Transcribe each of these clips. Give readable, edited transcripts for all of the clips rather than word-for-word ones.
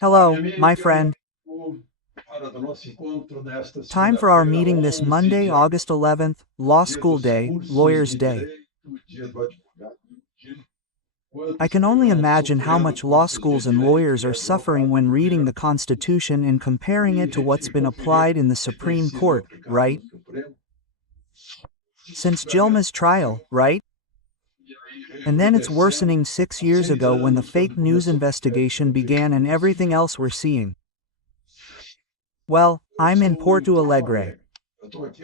Hello, my friend. Time for our meeting this Monday, August 11th, Law School Day, Lawyer's Day. I can only imagine how much law schools and lawyers are suffering when reading the Constitution and comparing it to what's been applied in the Supreme Court, right? Since Gilma's trial, right? And then it's worsening 6 years ago when the fake news investigation began and everything else we're seeing. Well, I'm in Porto Alegre.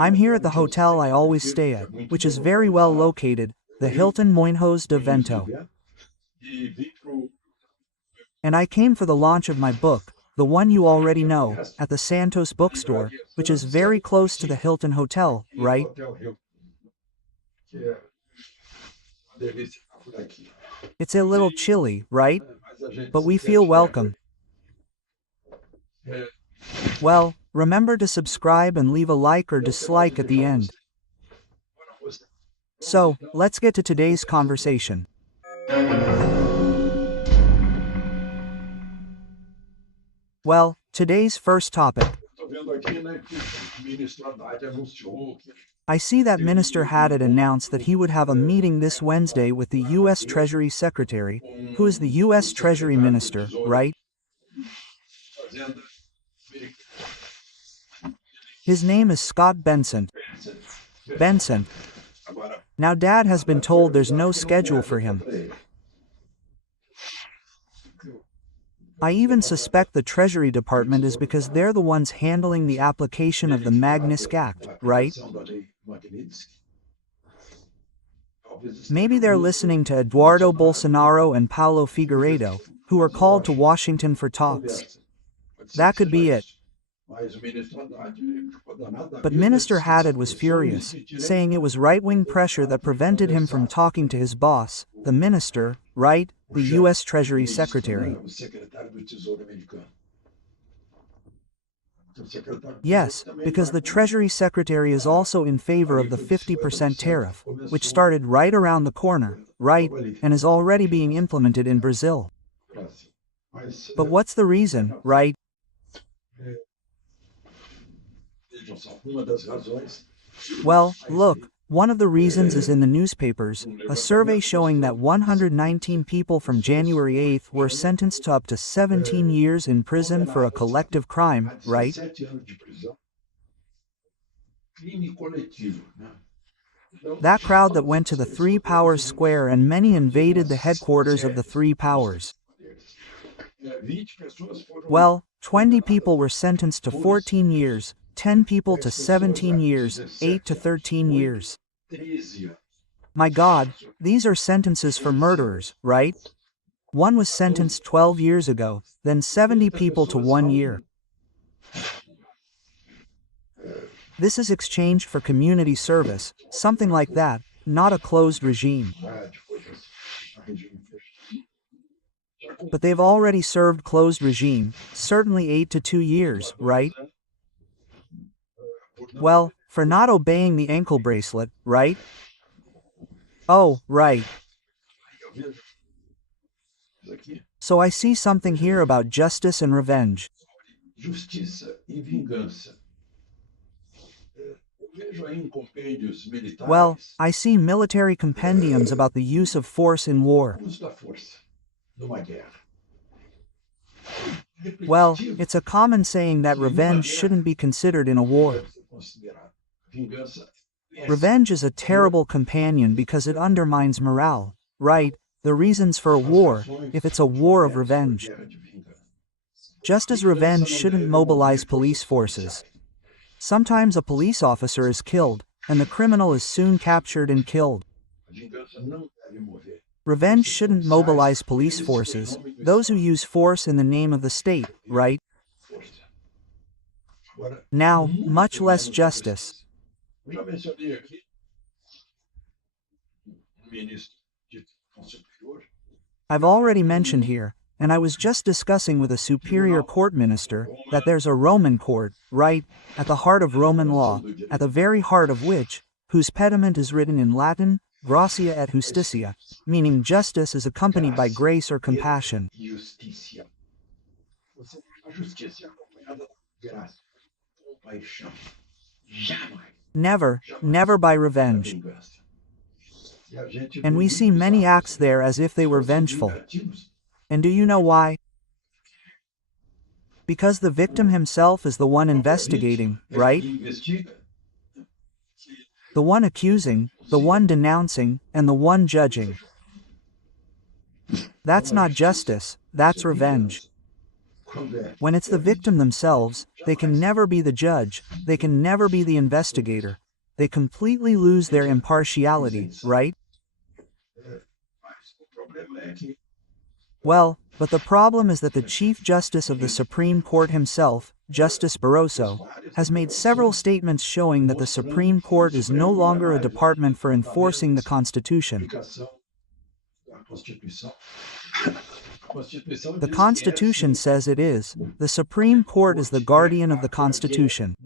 I'm here at the hotel I always stay at, which is very well located, the Hilton Moinhos de Vento. And I came for the launch of my book, the one you already know, at the Santos bookstore, which is very close to the Hilton Hotel, right? It's a little chilly, right? But we feel welcome. Well, remember to subscribe and leave a like or dislike at the end. So, let's get to today's conversation. Well, today's first topic. I see that Minister Haddad announced that he would have a meeting this Wednesday with the U.S. Treasury Secretary, who is the U.S. Treasury Minister, right? His name is Scott Bessent. Bessent. Now Dad has been told there's no schedule for him. I even suspect the Treasury Department is because they're the ones handling the application of the Magnitsky Act, right? Maybe they're listening to Eduardo Bolsonaro and Paulo Figueiredo, who are called to Washington for talks. That could be it. But Minister Haddad was furious, saying it was right-wing pressure that prevented him from talking to his boss, the minister, right, the U.S. Treasury Secretary. Yes, because the Treasury Secretary is also in favor of the 50% tariff, which started right around the corner, right, and is already being implemented in Brazil. But what's the reason, right? Well, look, one of the reasons is in the newspapers, a survey showing that 119 people from January 8th were sentenced to up to 17 years in prison for a collective crime, right? That crowd that went to the Three Powers Square and many invaded the headquarters of the Three Powers. Well, 20 people were sentenced to 14 years, 10 people to 17 years, 8 to 13 years. My God, these are sentences for murderers, right? One was sentenced 12 years ago, then 70 people to 1 year. This is exchanged for community service, something like that, not a closed regime. But they've already served closed regime, certainly 8 to 2 years, right? Well, for not obeying the ankle bracelet, right? Oh, right. So I see something here about justice and revenge. Well, I see military compendiums about the use of force in war. Well, it's a common saying that revenge shouldn't be considered in a war. Revenge is a terrible companion because it undermines morale, right? The reasons for a war, if it's a war of revenge. Just as revenge shouldn't mobilize police forces. Sometimes a police officer is killed, and the criminal is soon captured and killed. Revenge shouldn't mobilize police forces, those who use force in the name of the state, right? Now, much less justice. I've already mentioned here, and I was just discussing with a superior court minister, that there's a Roman court, right, at the heart of Roman law, at the very heart of which, whose pediment is written in Latin, gratia et justitia, meaning justice is accompanied by grace or compassion. Never, never by revenge. And we see many acts there as if they were vengeful. And do you know why? Because the victim himself is the one investigating, right? The one accusing, the one denouncing, and the one judging. That's not justice, that's revenge. When it's the victim themselves, they can never be the judge, they can never be the investigator. They completely lose their impartiality, right? Well, but the problem is that the Chief Justice of the Supreme Court himself, Justice Barroso, has made several statements showing that the Supreme Court is no longer a department for enforcing the Constitution. The Constitution says it is. The Supreme Court is the guardian of the Constitution.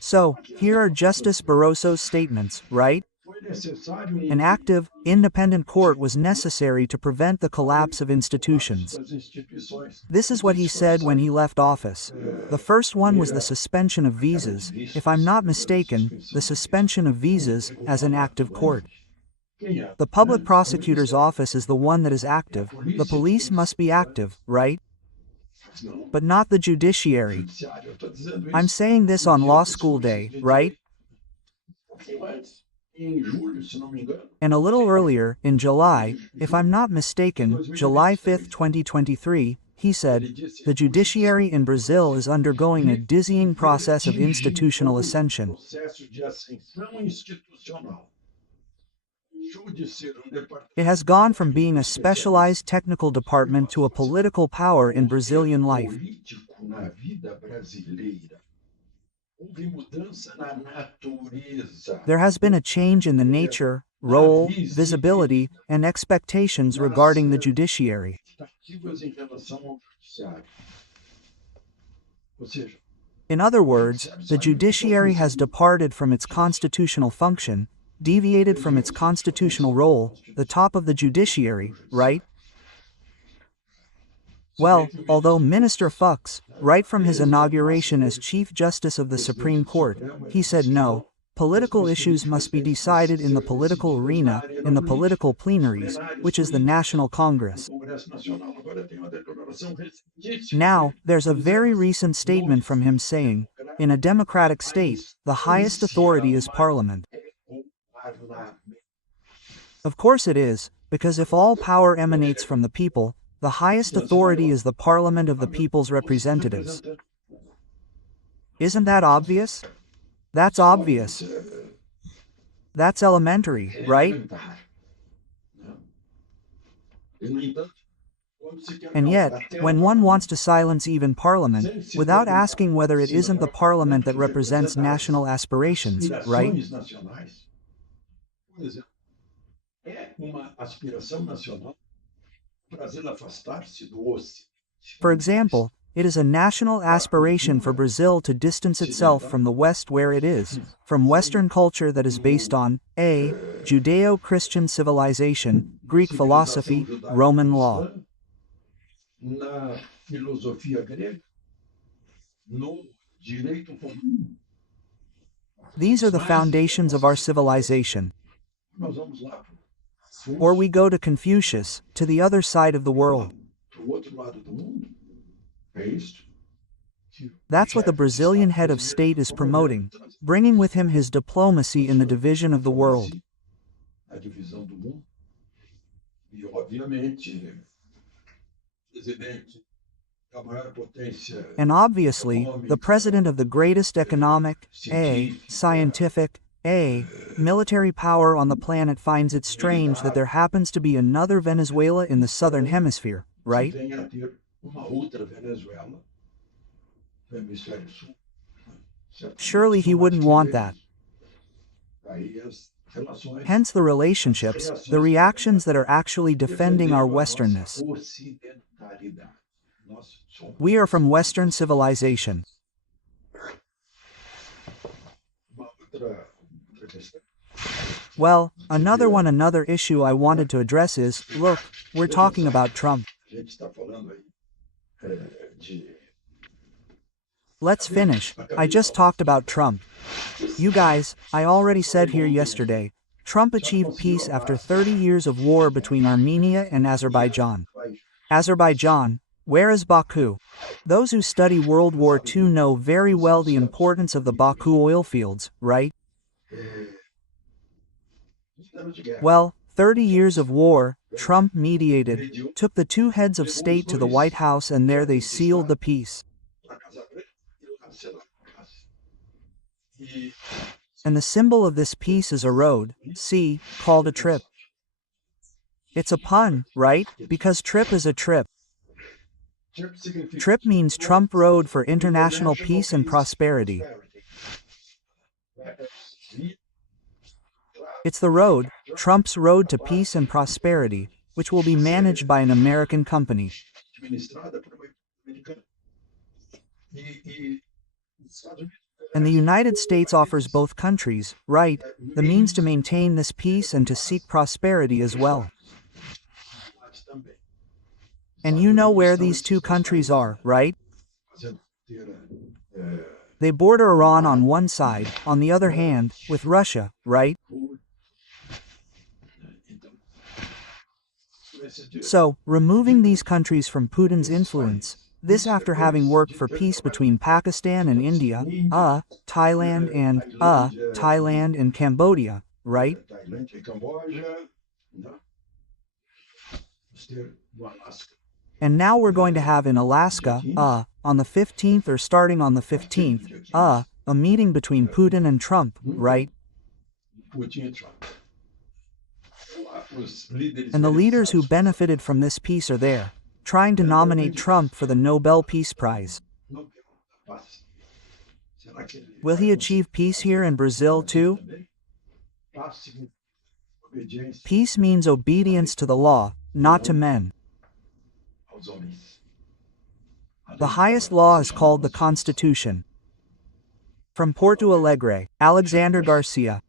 So, here are Justice Barroso's statements, right? An active, independent court was necessary to prevent the collapse of institutions. This is what he said when he left office. The first one was the suspension of visas, if I'm not mistaken, the suspension of visas as an active court. The public prosecutor's office is the one that is active, the police must be active, right? But not the judiciary. I'm saying this on law school day, right? And a little earlier, in July, if I'm not mistaken, July 5, 2023, he said, the judiciary in Brazil is undergoing a dizzying process of institutional ascension. It has gone from being a specialized technical department to a political power in Brazilian life. There has been a change in the nature, role, visibility, and expectations regarding the judiciary. In other words, the judiciary has departed from its constitutional function, deviated from its constitutional role, the top of the judiciary, right? Well, although Minister Fux, right from his inauguration as Chief Justice of the Supreme Court, he said no, political issues must be decided in the political arena, in the political plenaries, which is the National Congress. Now, there's a very recent statement from him saying, in a democratic state, the highest authority is Parliament. Of course it is, because if all power emanates from the people, the highest authority is the Parliament of the people's representatives. Isn't that obvious? That's obvious. That's elementary, right? And yet, when one wants to silence even Parliament, without asking whether it isn't the Parliament that represents national aspirations, right? For example, it is a national aspiration for Brazil to distance itself from the West where it is, from Western culture that is based on a. Judeo-Christian civilization, Greek philosophy, Roman law. These are the foundations of our civilization. Or we go to Confucius, to the other side of the world. That's what the Brazilian head of state is promoting, bringing with him his diplomacy in the division of the world. And obviously, the president of the greatest economic, scientific, military power on the planet finds it strange that there happens to be another Venezuela in the southern hemisphere, right? Surely he wouldn't want that. Hence the relationships, the reactions that are actually defending our Westernness. We are from Western civilization. Well, another issue I wanted to address is, look, we're talking about Trump. Let's finish. I just talked about Trump. You guys, I already said here yesterday, Trump achieved peace after 30 years of war between Armenia and Azerbaijan. Azerbaijan, where is Baku? Those who study World War II know very well the importance of the Baku oil fields, right? Well, 30 years of war, Trump mediated, took the two heads of state to the White House, and there they sealed the peace. And the symbol of this peace is a road, see, called a trip. It's a pun, right? Because trip is a trip. Trip means Trump Road for international peace and prosperity. It's the road, Trump's road to peace and prosperity, which will be managed by an American company. And the United States offers both countries, right, the means to maintain this peace and to seek prosperity as well. And you know where these two countries are, right? They border Iran on one side, on the other hand, with Russia, right? So, removing these countries from Putin's influence, this after having worked for peace between Pakistan and India, Thailand and Cambodia, right? And now we're going to have in Alaska, on the 15th or starting on the 15th, a meeting between Putin and Trump, right? And the leaders who benefited from this peace are there, trying to nominate Trump for the Nobel Peace Prize. Will he achieve peace here in Brazil too? Peace means obedience to the law, not to men. The highest law is called the Constitution. From Porto Alegre, Alexandre Garcia.